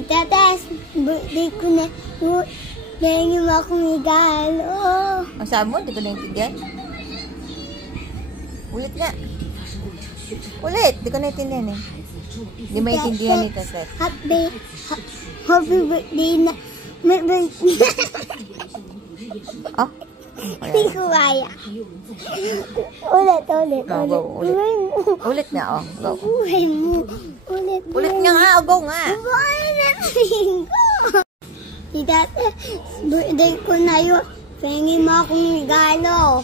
Tita Tess, birthday ko na. Bigyan mo akong regalo. Ang sabi mo, di ko naintindihan. Ulit nga. Ulit, di ko naintindihan eh. Di maintindihan ni Tess. Happy birthday na. May birthday. Oh? Hindi ko kaya. Ulit. Ulit nga, oh. Go. Ulit nga, go nga. Tita, birthday ko na yun. Pahingin mo akong regalo.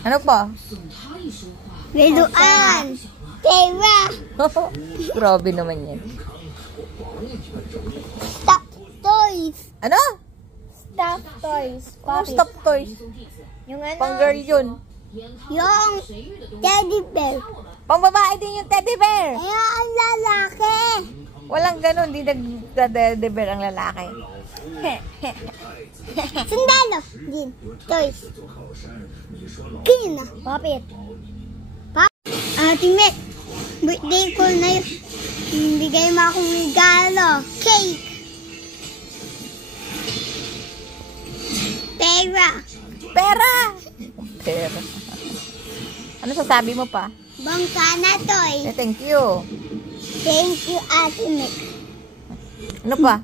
Ano pa? Reluan. Tera. Grabe naman yan. Stop toys. Ano? Stop toys. Stop toys. Yung ano? Pang girl yun. Yung teddy bear. Pang babae din yung teddy bear. Kaya ang lalaki. Walang ganun, di nag-teddy bear ang lalaki. Sundalo. Din. Toys. Kina. Papit. Ate Met, birthday ko na yun. Bigay mo akong regalo. Cake. Pera. Pera. Ano sasabi mo pa? Bangka na toy. Thank you. Thank you, Ate Met. Ano pa?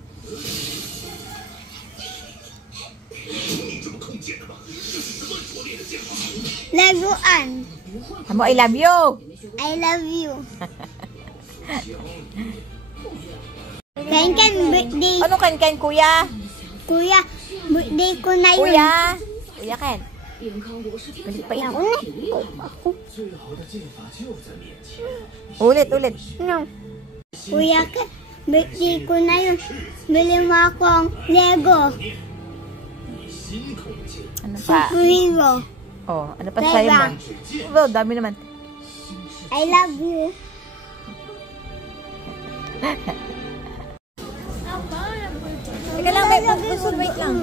Laruan. Amo, I love you. I love you. Ken, birthday. Ano Ken, kuya? Kuya, birthday ko na yun. Kuya Ken. Balik pa Ako yan. na. Ulit. No. Kuya Ken, birthday ko na yun. Bili mo akong Lego. Ano pa? Superhero. Oh, ano pa sa'yo mo? Oh, dami naman. I love you. Teka lang, wait lang.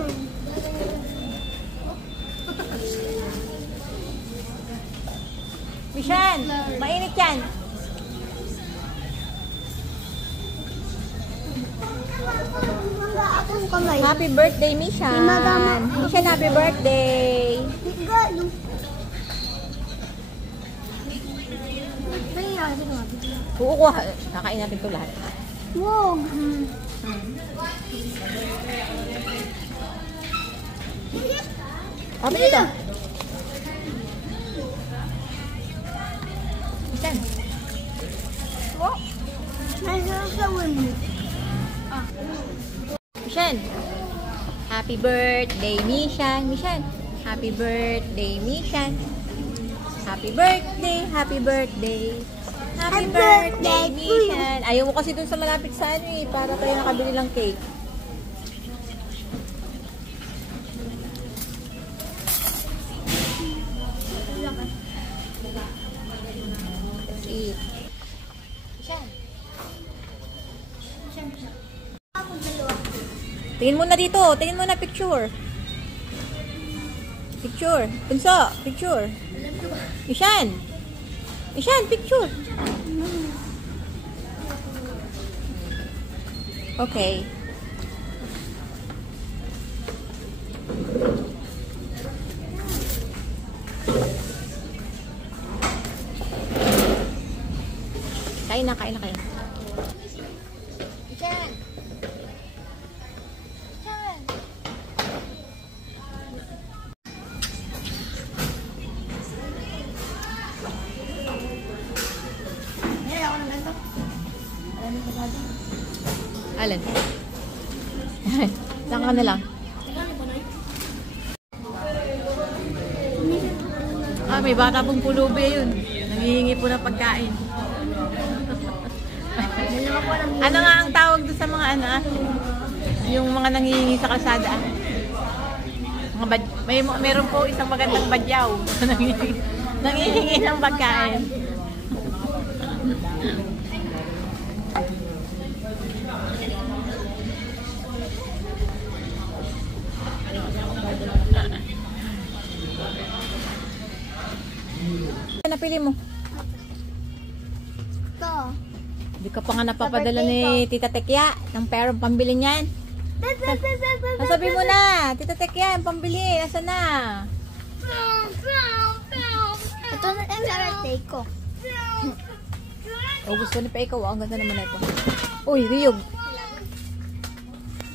Mishan, mainit yan. Happy birthday, Mishan. Mishan, happy birthday. Oo, nakain natin ito lahat. Wow. Happy dito. Mishan. Wow. Nasasawin mo. Mishan. Happy birthday, Mishan. Mishan. Happy birthday, Mishan. Happy birthday, happy birthday. Happy birthday, Mishan. Ayaw mo kasi dun sa malapit sa ano eh, para tayo nakabili ng cake. Let's eat. Mishan. Tingin mo na dito. Tingin mo na picture. Picture. Bunso, picture. Mishan. Mishan, picture. Okay. Kain na kayo. Mishan. Alin? Saan ka na lang? May bata pong pulubi yun. Nangihingi po ng pagkain. Ano nga ang tawag doon sa mga ano? Yung mga nangihingi sa kalsada. Meron po isang magandang badyaw. Nangihingi ng pagkain. Napili mo. Ito. Hindi ka pa nga napapadala ni Tita Tekya ng perang pambili niyan. Sabi mo na, Tita Tekya, ang pambili. Asa na? Ito na yung birthday ko. O, gusto ni pa ikaw. Ang ganda naman na ito. Uy, Riyog.